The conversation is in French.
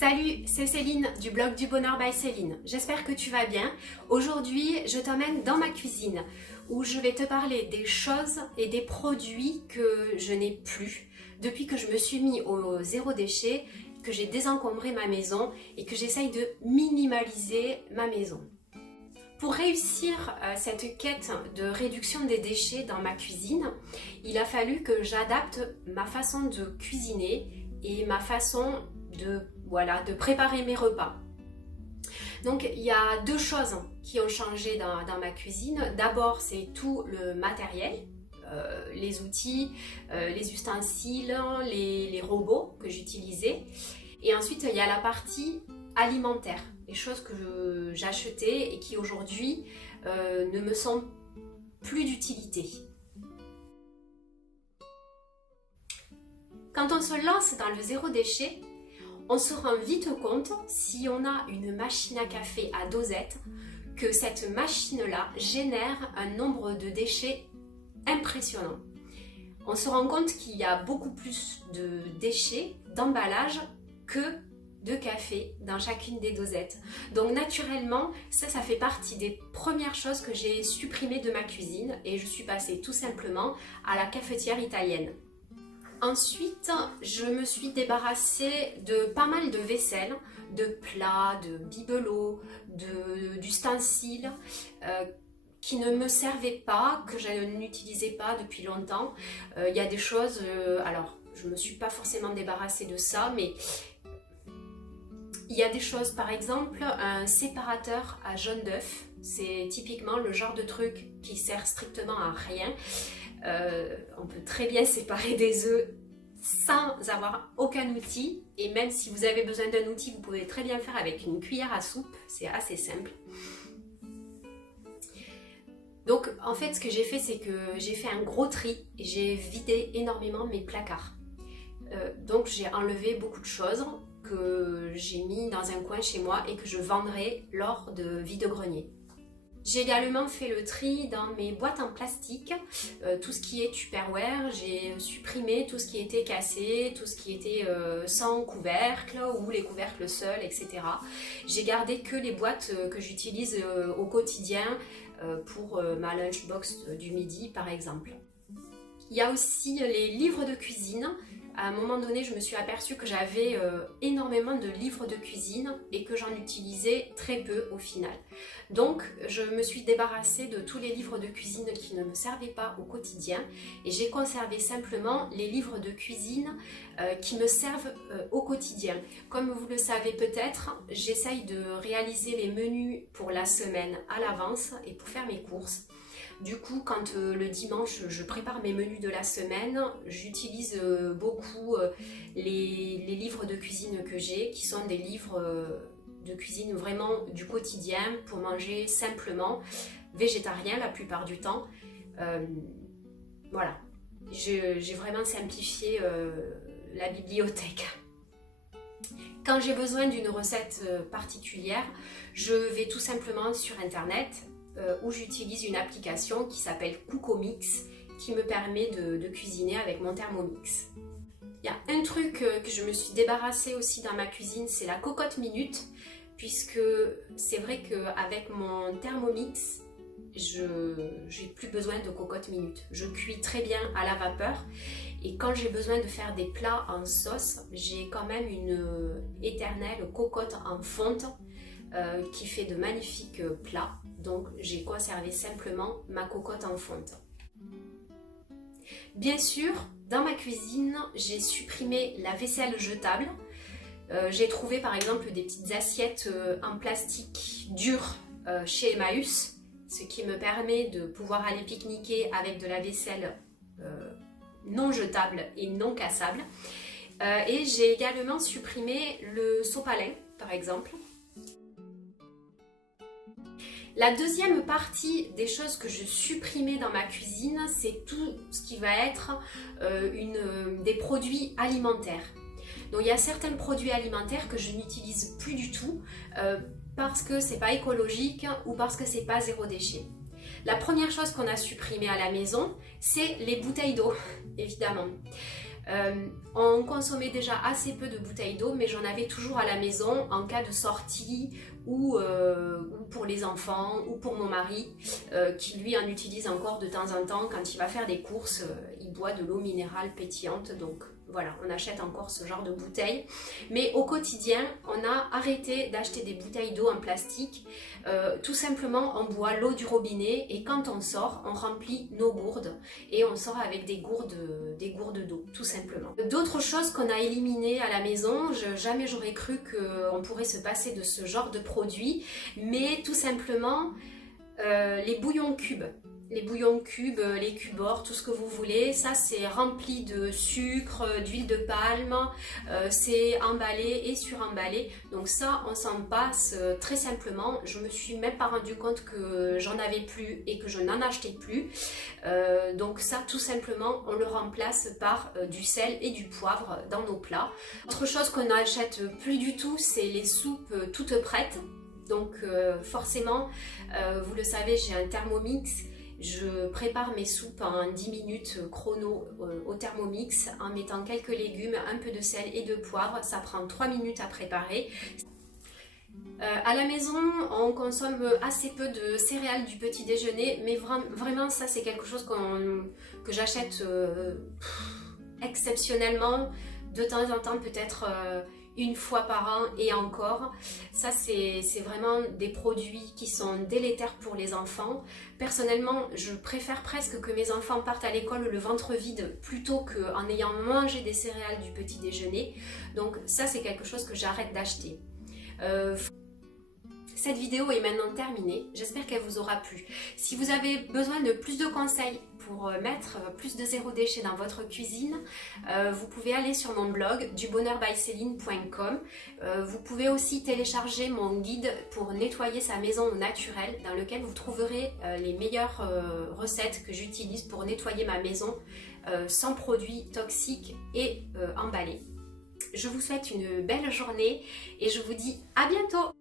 Salut, c'est Céline du blog du Bonheur by Céline. J'espère que tu vas bien. Aujourd'hui, je t'emmène dans ma cuisine où je vais te parler des choses et des produits que je n'ai plus depuis que je me suis mis au zéro déchet, que j'ai désencombré ma maison et que j'essaye de minimaliser ma maison. Pour réussir cette quête de réduction des déchets dans ma cuisine, il a fallu que j'adapte ma façon de cuisiner et ma façon de préparer mes repas. Donc il y a deux choses qui ont changé dans ma cuisine. D'abord, c'est tout le matériel, les outils, les ustensiles, les robots que j'utilisais. Et ensuite, il y a la partie alimentaire, les choses que j'achetais et qui aujourd'hui ne me sont plus d'utilité. Quand on se lance dans le zéro déchet, on se rend vite compte, si on a une machine à café à dosette, que cette machine-là génère un nombre de déchets impressionnant. On se rend compte qu'il y a beaucoup plus de déchets, d'emballage, que de café dans chacune des dosettes. Donc naturellement, ça fait partie des premières choses que j'ai supprimées de ma cuisine et je suis passée tout simplement à la cafetière italienne. Ensuite, je me suis débarrassée de pas mal de vaisselle, de plats, de bibelots, d'ustensiles qui ne me servaient pas, que je n'utilisais pas depuis longtemps. Il y a des choses, alors je ne me suis pas forcément débarrassée de ça, mais il y a des choses, par exemple, un séparateur à jaune d'œuf. C'est typiquement le genre de truc qui sert strictement à rien. On peut très bien séparer des œufs sans avoir aucun outil, et même si vous avez besoin d'un outil, vous pouvez très bien le faire avec une cuillère à soupe, c'est assez simple. Donc en fait, ce que j'ai fait, c'est que j'ai fait un gros tri et j'ai vidé énormément mes placards. Donc j'ai enlevé beaucoup de choses que j'ai mis dans un coin chez moi et que je vendrai lors de vide-grenier. J'ai également fait le tri dans mes boîtes en plastique, tout ce qui est Tupperware, j'ai supprimé tout ce qui était cassé, tout ce qui était sans couvercle ou les couvercles seuls, etc. J'ai gardé que les boîtes que j'utilise au quotidien pour ma lunchbox du midi par exemple. Il y a aussi les livres de cuisine. À un moment donné, je me suis aperçue que j'avais énormément de livres de cuisine et que j'en utilisais très peu au final. Donc, je me suis débarrassée de tous les livres de cuisine qui ne me servaient pas au quotidien et j'ai conservé simplement les livres de cuisine qui me servent au quotidien. Comme vous le savez peut-être, j'essaye de réaliser les menus pour la semaine à l'avance et pour faire mes courses. Du coup, quand le dimanche, je prépare mes menus de la semaine, j'utilise beaucoup les livres de cuisine que j'ai, qui sont des livres de cuisine vraiment du quotidien pour manger simplement, végétarien la plupart du temps. Voilà, j'ai vraiment simplifié la bibliothèque. Quand j'ai besoin d'une recette particulière, je vais tout simplement sur internet où j'utilise une application qui s'appelle Cookomix qui me permet de cuisiner avec mon Thermomix. Il y a un truc que je me suis débarrassée aussi dans ma cuisine, c'est la cocotte minute, puisque c'est vrai qu'avec mon Thermomix, j'ai plus besoin de cocotte minute. Je cuis très bien à la vapeur et quand j'ai besoin de faire des plats en sauce, j'ai quand même une éternelle cocotte en fonte qui fait de magnifiques plats. Donc j'ai conservé simplement ma cocotte en fonte. Bien sûr, dans ma cuisine, j'ai supprimé la vaisselle jetable. J'ai trouvé par exemple des petites assiettes en plastique dur chez Emmaüs, ce qui me permet de pouvoir aller pique-niquer avec de la vaisselle non jetable et non cassable. Et j'ai également supprimé le sopalin par exemple. La deuxième partie des choses que je supprimais dans ma cuisine, c'est tout ce qui va être des produits alimentaires. Donc il y a certains produits alimentaires que je n'utilise plus du tout parce que c'est pas écologique ou parce que c'est pas zéro déchet. La première chose qu'on a supprimée à la maison, c'est les bouteilles d'eau, évidemment. On consommait déjà assez peu de bouteilles d'eau, mais j'en avais toujours à la maison en cas de sortie ou pour les enfants ou pour mon mari qui lui en utilise encore de temps en temps quand il va faire des courses. Il boit de l'eau minérale pétillante, donc voilà, on achète encore ce genre de bouteilles. Mais au quotidien, on a arrêté d'acheter des bouteilles d'eau en plastique. Tout simplement, on boit l'eau du robinet et quand on sort, on remplit nos gourdes et on sort avec des gourdes d'eau, tout simplement. D'autres choses qu'on a éliminées à la maison, jamais j'aurais cru qu'on pourrait se passer de ce genre de produits, mais tout simplement les bouillons cubes. Les bouillons cubes, les cubors, tout ce que vous voulez, ça c'est rempli de sucre, d'huile de palme, c'est emballé et suremballé. Donc ça, on s'en passe très simplement. Je me suis même pas rendu compte que j'en avais plus et que je n'en achetais plus. Donc ça, tout simplement, on le remplace par du sel et du poivre dans nos plats. Autre chose qu'on n'achète plus du tout, c'est les soupes toutes prêtes. Donc forcément, vous le savez, j'ai un Thermomix. Je prépare mes soupes en 10 minutes chrono au Thermomix en mettant quelques légumes, un peu de sel et de poivre. Ça prend 3 minutes à préparer. À la maison, on consomme assez peu de céréales du petit déjeuner, mais vraiment ça c'est quelque chose que j'achète exceptionnellement, de temps en temps, peut-être une fois par an et encore. Ça c'est vraiment des produits qui sont délétères pour les enfants. Personnellement, je préfère presque que mes enfants partent à l'école le ventre vide plutôt qu'en ayant mangé des céréales du petit déjeuner. Donc ça c'est quelque chose que j'arrête d'acheter. Cette vidéo est maintenant terminée, j'espère qu'elle vous aura plu. Si vous avez besoin de plus de conseils pour mettre plus de zéro déchet dans votre cuisine, vous pouvez aller sur mon blog dubonheurbyceline.com. Vous pouvez aussi télécharger mon guide pour nettoyer sa maison au naturel, dans lequel vous trouverez les meilleures recettes que j'utilise pour nettoyer ma maison sans produits toxiques et emballés. Je vous souhaite une belle journée et je vous dis à bientôt!